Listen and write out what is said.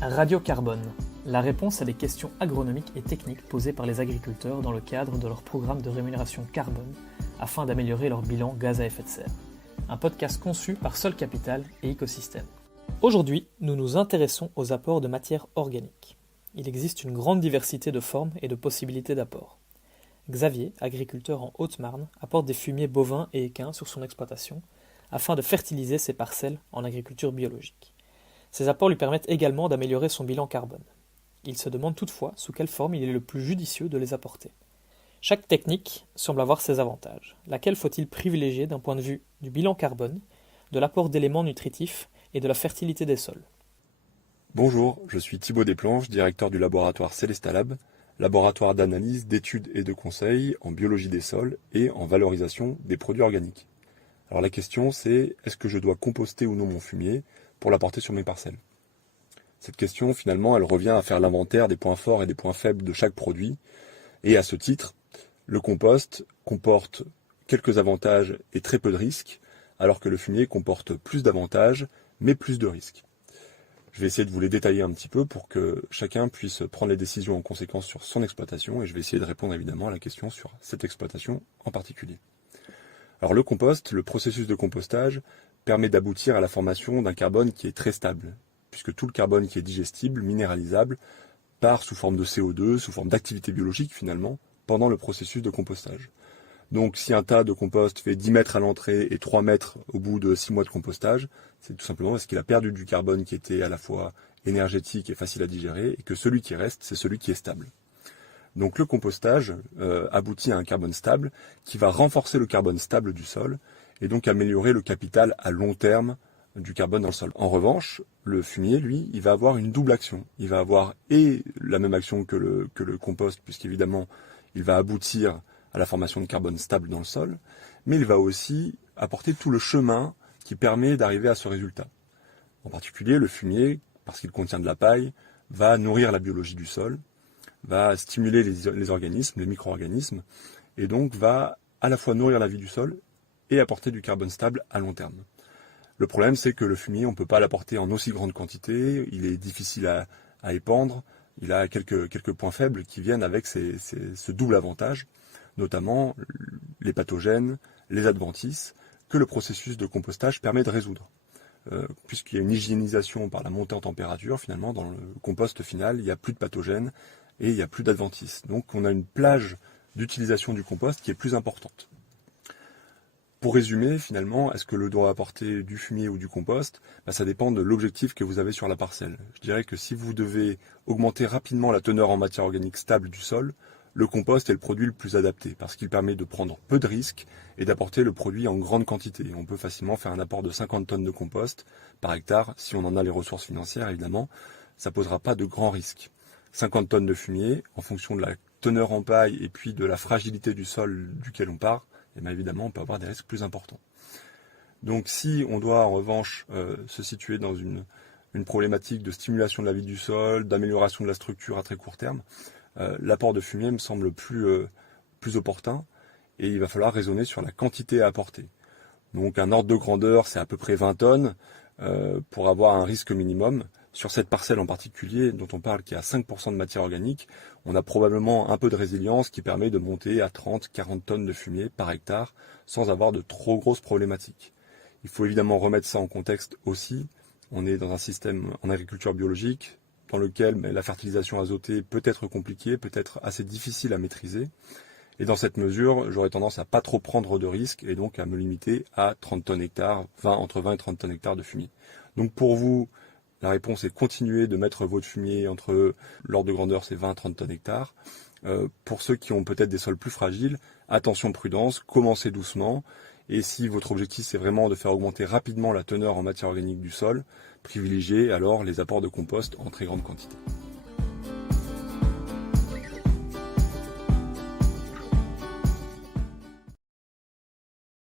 Radiocarbone, la réponse à des questions agronomiques et techniques posées par les agriculteurs dans le cadre de leur programme de rémunération carbone afin d'améliorer leur bilan gaz à effet de serre. Un podcast conçu par Sol Capital et Écosystème. Aujourd'hui, nous nous intéressons aux apports de matière organique. Il existe une grande diversité de formes et de possibilités d'apport. Xavier, agriculteur en Haute-Marne, apporte des fumiers bovins et équins sur son exploitation afin de fertiliser ses parcelles en agriculture biologique. Ces apports lui permettent également d'améliorer son bilan carbone. Il se demande toutefois sous quelle forme il est le plus judicieux de les apporter. Chaque technique semble avoir ses avantages. Laquelle faut-il privilégier d'un point de vue du bilan carbone, de l'apport d'éléments nutritifs et de la fertilité des sols? Bonjour, je suis Thibaut Desplanches, directeur du laboratoire Celestalab, laboratoire d'analyse, d'études et de conseils en biologie des sols et en valorisation des produits organiques. Alors la question c'est, est-ce que je dois composter ou non mon fumier pour l'apporter sur mes parcelles? Cette question, finalement, elle revient à faire l'inventaire des points forts et des points faibles de chaque produit. Et à ce titre, le compost comporte quelques avantages et très peu de risques, alors que le fumier comporte plus d'avantages, mais plus de risques. Je vais essayer de vous les détailler un petit peu pour que chacun puisse prendre les décisions en conséquence sur son exploitation, et je vais essayer de répondre évidemment à la question sur cette exploitation en particulier. Alors le compost, le processus de compostage, permet d'aboutir à la formation d'un carbone qui est très stable, puisque tout le carbone qui est digestible, minéralisable, part sous forme de CO2, sous forme d'activité biologique finalement, pendant le processus de compostage. Donc si un tas de compost fait 10 mètres à l'entrée et 3 mètres au bout de 6 mois de compostage, c'est tout simplement parce qu'il a perdu du carbone qui était à la fois énergétique et facile à digérer, et que celui qui reste, c'est celui qui est stable. Donc le compostage aboutit à un carbone stable qui va renforcer le carbone stable du sol et donc améliorer le capital à long terme du carbone dans le sol. En revanche, le fumier, lui, il va avoir une double action. Il va avoir et la même action que le compost, puisqu'évidemment, il va aboutir à la formation de carbone stable dans le sol, mais il va aussi apporter tout le chemin qui permet d'arriver à ce résultat. En particulier, le fumier, parce qu'il contient de la paille, va nourrir la biologie du sol, va stimuler les organismes, les micro-organismes, et donc va à la fois nourrir la vie du sol et apporter du carbone stable à long terme. Le problème, c'est que le fumier, on ne peut pas l'apporter en aussi grande quantité, il est difficile à épandre, il a quelques points faibles qui viennent avec ce double avantage, notamment les pathogènes, les adventices, que le processus de compostage permet de résoudre. Puisqu'il y a une hygiénisation par la montée en température, finalement, dans le compost final, il n'y a plus de pathogènes et il n'y a plus d'adventices. Donc on a une plage d'utilisation du compost qui est plus importante. Pour résumer, finalement, est-ce que l'on doit apporter du fumier ou du compost? Ça dépend de l'objectif que vous avez sur la parcelle. Je dirais que si vous devez augmenter rapidement la teneur en matière organique stable du sol, le compost est le produit le plus adapté, parce qu'il permet de prendre peu de risques et d'apporter le produit en grande quantité. On peut facilement faire un apport de 50 tonnes de compost par hectare, si on en a les ressources financières évidemment, ça ne posera pas de grands risques. 50 tonnes de fumier, en fonction de la teneur en paille et puis de la fragilité du sol duquel on part, et bien évidemment on peut avoir des risques plus importants. Donc si on doit en revanche se situer dans une problématique de stimulation de la vie du sol, d'amélioration de la structure à très court terme, l'apport de fumier me semble plus opportun, et il va falloir raisonner sur la quantité à apporter. Donc un ordre de grandeur, c'est à peu près 20 tonnes pour avoir un risque minimum. Sur cette parcelle en particulier, dont on parle qui a 5% de matière organique, on a probablement un peu de résilience qui permet de monter à 30-40 tonnes de fumier par hectare sans avoir de trop grosses problématiques. Il faut évidemment remettre ça en contexte aussi. On est dans un système en agriculture biologique dans lequel la fertilisation azotée peut être compliquée, peut être assez difficile à maîtriser. Et dans cette mesure, j'aurais tendance à pas trop prendre de risques et donc à me limiter à 30 tonnes hectares, entre 20 et 30 tonnes hectares de fumier. Donc pour vous, la réponse est continuer de mettre votre fumier entre l'ordre de grandeur, c'est 20 à 30 tonnes hectares. Pour ceux qui ont peut-être des sols plus fragiles, attention prudence, commencez doucement. Et si votre objectif c'est vraiment de faire augmenter rapidement la teneur en matière organique du sol, privilégiez alors les apports de compost en très grande quantité.